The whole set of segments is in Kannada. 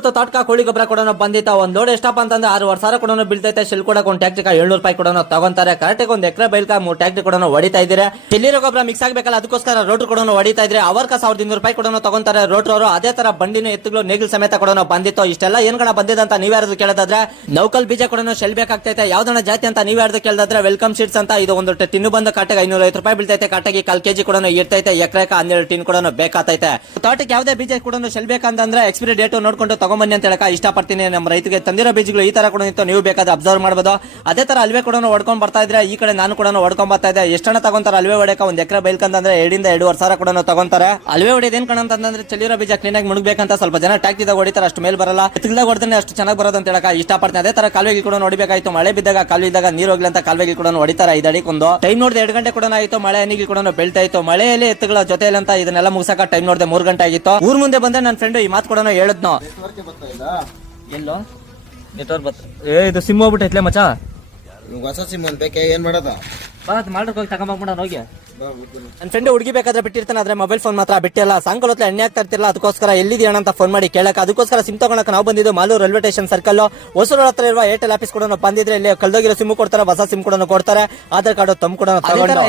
ಇವತ್ತು ತಾಟ್ಕ ಕೋಳಿ ಗೊಬ್ಬರ ಕೂಡ ಬಂದಿತ್ತ ಒಂದ್ ಲೋಡ್ ಎಷ್ಟಪ್ಪ ಅಂತಂದ್ರೆ 6,500 ಕೂಡ ಬೀಳ್ತೈತೆ. ಶೆಲ್ ಕೂಡ ಒಂದು ಟ್ಯಾಕ್ಟ್ರಿ 700 ರೂಪಾಯಿ ಕೂಡ ತಗೊಂತಾರೆ. ಕರೆಕ್ಟ್ ಒಂದ್ ಎಕರೆ ಬೈಲ್ಕ 3 ಟ್ಯಾಕ್ಟ್ರಿ ಕೂಡ ಹೊಡಿತಾ ಇದ್ರೆ ಚೆಲ್ಲಿರೋ ಗೊಬ್ಬರ ಮಿಕ್ಸ್ ಆಗ್ಬೇಕಲ್ಲ, ಅದಕ್ಕೋಸ್ಕರ ರೋಟ್ರು ಕೂಡ ಹೊಡಿತಾ ಇದ್ರೆ ಅವರ್ಕ 1,200 ರೂಪಾಯಿ ಕೂಡ ತಗೊಂತಾರೆ ರೋಟ್ರು ಅವರು. ಅದೇ ತರ ಬಂಡಿನ ಎತ್ತುಗಳು ನೇಗಿಲ್ ಸಮೇತ ಕೂಡ ಬಂದಿತ್ತು. ಇಷ್ಟೆಲ್ಲ ಏನ್ ಕಣ ಬಂದಿದೆ ಅಂತ ನೀವ್ ಯಾರು ಕೇಳೋದಾದ್ರೆ ನೌಕಲ್ ಬೀಜ ಕೂಡ ಶೆಲ್ ಬೇಕಾಗ್ತೈತೆ. ಯಾವ್ದನ್ನ ಜಾತಿ ಅಂತ ನೀವ್ ಯಾರು ಕೇಳೋದಾದ್ರೆ ವೆಲ್ಕಮ್ ಸೀಡ್ಸ್ ಅಂತ. ಇದು ಒಂದು ತಿನ್ನು ಬಂದ ಕಾಟೆಗೆ 550 ರೂಪಾಯಿ ಬೀಳ್ತೈತೆ. ಕಾಟೆಗೆ 1/4 kg ಕೂಡ ಇರ್ತೈತೆ. ಎಕರೆಕ 12 ಟಿನ್ ಕೂಡ ಬೇಕಾಗ್ತೈತೆ. ತೋಟಕ್ಕೆ ಯಾವ್ದೇ ಬೀಜ ಕೂಡ ಶೆಲ್ ಬೇಕಂತಂದ್ರೆ ಎಕ್ಸ್ಪೈರಿ ಡೇಟ್ ನೋಡ್ಕೊಂಡು ತಗೊಂಬನ್ನಿ ಅಂತ ಹೇಳಕ ಇಷ್ಟಪಡ್ತೀನಿ. ನಮ್ಮ ರೈತರಿಗೆ ತಂದಿರೋ ಬೀಜಗಳು ಈ ತರ ಕೂಡ ಇತ್ತು, ನೀವು ಬೇಕಾದ್ರೆ ಅಬ್ಸರ್ವ್ ಮಾಡಬಹುದು. ಅದೇ ತರ ಅಲ್ವೇ ಕೂಡ ಹೊಡ್ಕೊಂಡ್ ಬರ್ತಾ ಇದ್ರೆ ಈ ಕಡೆ ನಾನು ಕೂಡ ಹೊಡ್ಕೊಂಡ್ ಬರ್ತಾ ಇದ್ದೆ. ಎಷ್ಟನ್ನ ತಗೊಂತಾರೆ ಅಲ್ವೇ ಹೊಡೆಯಕ ಒಂದ್ ಎಕರೆ ಬೈಲ್ಕಂತಂದ್ರೆ 2,500 ಕೂಡ ತಗೊಂತಾರೆ. ಅಲ್ವೇ ಹೊಡೆಯೋದು ಏನ್ ಕಣಂತಂದ್ರೆ ಚೆಲ್ಲಿರೋ ಬೀಜ ಕ್ಲೀನ್ ಆಗಿ ಮುಳುಗ್ಬೇಕಂತ ಸ್ವಲ್ಪ ಜನ ಟ್ಯಾಕ್ಟಿದಾಗ ಹೊಡಿತಾರೆ, ಅಷ್ಟು ಮೇಲ್ ಬರಲ್ಲ. ಎತ್ತದಾಗ ಹೊಡೆದ್ರೆ ಅಷ್ಟು ಚೆನ್ನಾಗಿ ಬರೋದು ಅಂತ ಹೇಳಕ ಇಷ್ಟಪಡ್ತೀನಿ. ಅದೇ ತರ ಕಾಲುವೆಗೆ ಕೂಡ ಹೊಡಿಬೇಕಾಯ್ತು. ಮಳೆ ಬಿದ್ದಾಗ ಕಾಲುವೆ ಇದ್ದಾಗ ನೀರು ಹೋಗ್ಲಿ ಅಂತ ಕಾಲುವೆಗೆ ಕೂಡ ಹೊಡಿತಾರೆ. 5 ಅಡಿಗೊಂದು ಟೈಮ್ ನೋಡಿದೆ 2 ಗಂಟೆ ಕೂಡ ಆಯ್ತು. ಮಳೆ ಹನಿಗೆ ಕೂಡ ಬೆಳ್ತಾ ಇತ್ತು. ಮಳೆಯಲ್ಲಿ ಎತ್ತುಗಳ ಜೊತೆಯಲ್ಲಿ ಅಂತ ಇದನ್ನೆಲ್ಲ ಮುಗಿಸಕ ಟೈಮ್ ನೋಡಿದೆ 3 ಗಂಟೆ ಆಗಿತ್ತು. ಊರ್ ಮುಂದೆ ಬಂದ್ರೆ ನನ್ನ ಫ್ರೆಂಡ್ ಈ ಮಾತು ಕೂಡ ಹೇಳಿದ್ನು. ಎಲ್ಲೋ ನೆಟ್ವರ್ಕ್ ಇದು ಸಿಮ್ ಹೋಗ್ಬಿಟ್ಟೈತ್ಲೆ ಮಚ್ಚ. ಹೊಸ ಸಿಮ್ ಬೇಕೆ ಏನ್ ಮಾಡೋದು? ಮಾಡ್ರಿಗೆ ಹೋಗಿ ತಗೊಂಡ್ಬಿಡ ಹೋಗಿ. ನನ್ನ ಫ್ರೆಂಡ್ ಹುಡುಗಿ ಬೇಕಾದ್ರೆ ಬಿಟ್ಟಿರ್ತಾನೆ, ಆದ್ರೆ ಮೊಬೈಲ್ ಫೋನ್ ಮಾತ್ರ ಬಿಟ್ಟಿಲ್ಲ. ಸಾಯಂಕಾಲ ಹೊತ್ತು ಎಣ್ಣೆ ಆಗ್ತಾ ಇರ್ತಿಲ್ಲ, ಅದಕ್ಕೋಸ್ಕರ ಎಲ್ಲಿದೆಯಣ್ಣ ಅಂತ ಫೋನ್ ಮಾಡಿ ಕೇಳಕ. ಅದಕ್ಕೋಸ್ಕರ ಸಿಮ್ ತಗೊಳಕ್ ನಾವು ಬಂದಿದ್ದು Malur railway station circle Hosur ಹತ್ರ ಇರುವ ಏರ್ಟೆಲ್ ಆಫೀಸ್ ಕೂಡ ಬಂದಿದ್ರೆ ಇಲ್ಲಿ ಕಳ್ದೋಗಿರೋ ಸಿಮ್ ಕೊಡ್ತಾರೆ, ಹೊಸ ಸಿಮ್ ಕೂಡ ಕೊಡ್ತಾರೆ, ಆಧಾರ್ ಕಾರ್ಡ್ ತಮ್ಮ ಕೂಡ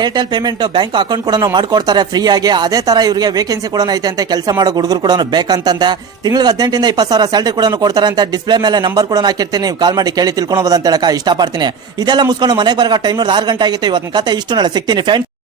ಏರ್ಟೆಲ್ ಪೇಮೆಂಟ್ ಬ್ಯಾಂಕ್ ಅಕೌಂಟ್ ಕೂಡ ಮಾಡ್ಕೊಡ್ತಾರೆ ಫ್ರೀ ಆಗಿ. ಅದೇ ತರ ಇವರಿಗೆ ವೇಕೆನ್ಸಿ ಕೂಡ ಐತೆ ಅಂತ, ಕೆಲಸ ಮಾಡೋ ಹುಡುಗರು ಕೂಡ ಬೇಕಂತ. ತಿಂಗಳಿಗೆ 18 ಇಂದ 20,000 ಸ್ಯಾಲರಿ ಕೂಡ ಕೊಡ್ತಾರೆ ಅಂತ. ಡಿಸ್ಪ್ಲೇ ಮೇಲೆ ನಂಬರ್ ಕೂಡ ಹಾಕಿರ್ತೀನಿ, ನೀವು ಕಾಲ್ ಮಾಡಿ ಕೇಳಿ ತಿಳ್ಕೊಬಹುದು ಅಂತ ಹೇಳಕ ಇಷ್ಟಪಡ್ತೀನಿ. ಇದೆಲ್ಲ ಮುಗಿಸ್ಕೊಂಡು ಮನೆಗೆ ಬರಕ ಟೈಮ್ ನೋಡಿ 6 ಗಂಟೆ ಆಗಿತ್ತು. ಇವತ್ತಿನ ಕತೆ ಇಷ್ಟು ನಾಳೆ ಸಿಗ್ತೀನಿ ಫ್ರೆಂಡ್ಸ್.